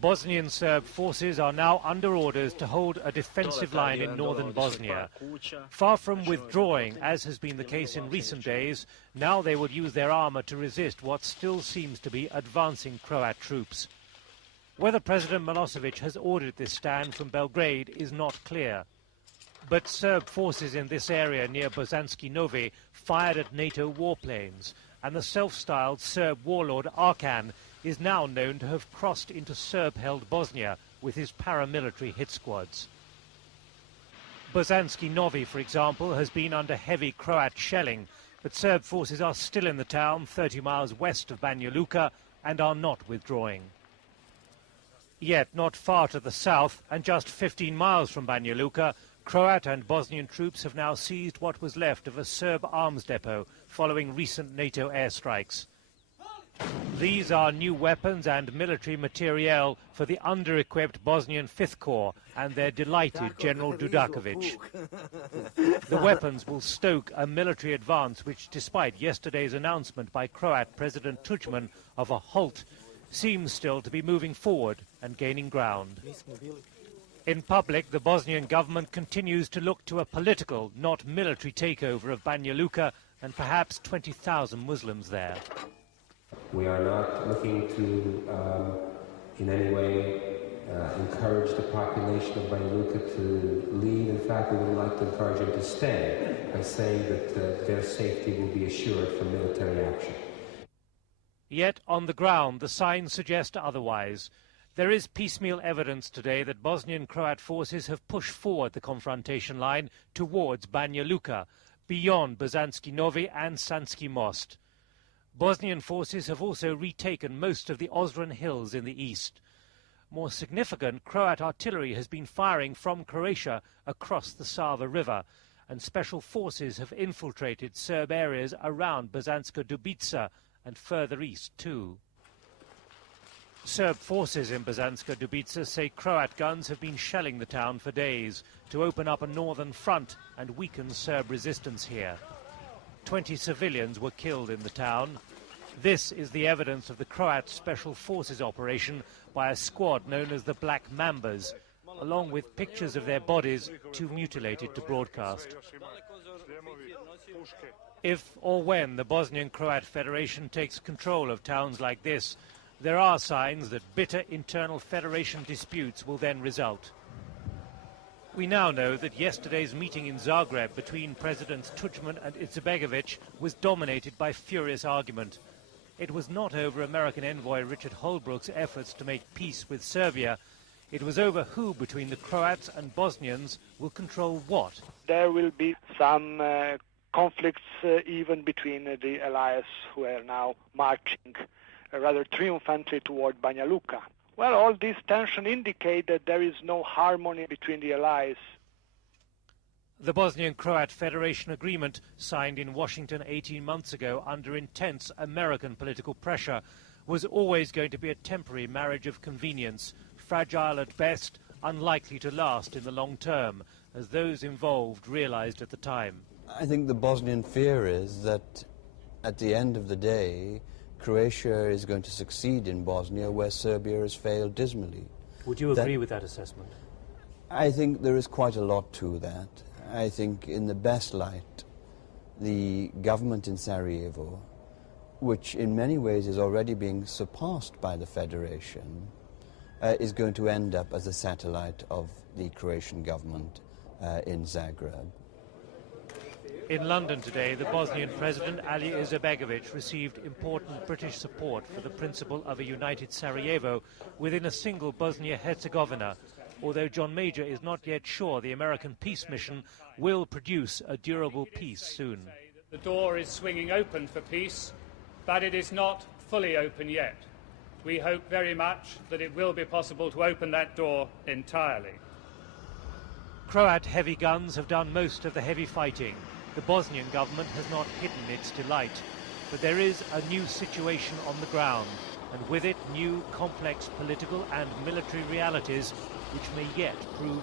Bosnian Serb forces are now under orders to hold a defensive line in northern Bosnia. Far from withdrawing, as has been the case in recent days, now they will use their armour to resist what still seems to be advancing Croat troops. Whether President Milosevic has ordered this stand from Belgrade is not clear. But Serb forces in this area near Bosanski Novi fired at NATO warplanes, and the self-styled Serb warlord Arkan is now known to have crossed into Serb-held Bosnia with his paramilitary hit squads. Bosanski Novi, for example, has been under heavy Croat shelling, but Serb forces are still in the town 30 miles west of Banja Luka and are not withdrawing. Yet not far to the south and just 15 miles from Banja Luka, Croat and Bosnian troops have now seized what was left of a Serb arms depot following recent NATO airstrikes. These are new weapons and military materiel for the under-equipped Bosnian 5th Corps and their delighted General Dudakovic. The weapons will stoke a military advance which, despite yesterday's announcement by Croat President Tudjman of a halt, seems still to be moving forward and gaining ground. In public, the Bosnian government continues to look to a political, not military takeover of Banja Luka and perhaps 20,000 Muslims there. We are not looking to, in any way, encourage the population of Banja Luka to leave. In fact, we would like to encourage them to stay by saying that their safety will be assured from military action. Yet, on the ground, the signs suggest otherwise. There is piecemeal evidence today that Bosnian Croat forces have pushed forward the confrontation line towards Banja Luka, beyond Bosanski Novi and Sanski Most. Bosnian forces have also retaken most of the Ozren Hills in the east. More significant, Croat artillery has been firing from Croatia across the Sava River, and special forces have infiltrated Serb areas around Bosanska Dubica and further east too. Serb forces in Bosanska Dubica say Croat guns have been shelling the town for days to open up a northern front and weaken Serb resistance here. 20 civilians were killed in the town. This is the evidence of the Croat Special Forces operation by a squad known as the Black Mambas, along with pictures of their bodies too mutilated to broadcast. If or when the Bosnian Croat Federation takes control of towns like this, there are signs that bitter internal federation disputes will then result. We now know that yesterday's meeting in Zagreb between Presidents Tudjman and Izetbegovic was dominated by furious argument. It was not over American envoy Richard Holbrooke's efforts to make peace with Serbia. It was over who between the Croats and Bosnians will control what. There will be some conflicts even between the allies who are now marching rather triumphantly toward Banja Luka. Well, all this tension indicates that there is no harmony between the allies. The Bosnian Croat Federation Agreement, signed in Washington 18 months ago under intense American political pressure, was always going to be a temporary marriage of convenience, fragile at best, unlikely to last in the long term, as those involved realized at the time. I think the Bosnian fear is that at the end of the day, Croatia is going to succeed in Bosnia where Serbia has failed dismally. Would you agree with that assessment? I think there is quite a lot to that. I think in the best light, the government in Sarajevo, which in many ways is already being surpassed by the Federation, is going to end up as a satellite of the Croatian government in Zagreb. In London today, the Bosnian President Ali Izetbegovic received important British support for the principle of a united Sarajevo within a single Bosnia-Herzegovina, although John Major is not yet sure the American peace mission will produce a durable peace soon. The door is swinging open for peace, but it is not fully open yet. We hope very much that it will be possible to open that door entirely. Croat heavy guns have done most of the heavy fighting. The Bosnian government has not hidden its delight, but there is a new situation on the ground, and with it new complex political and military realities which may yet prove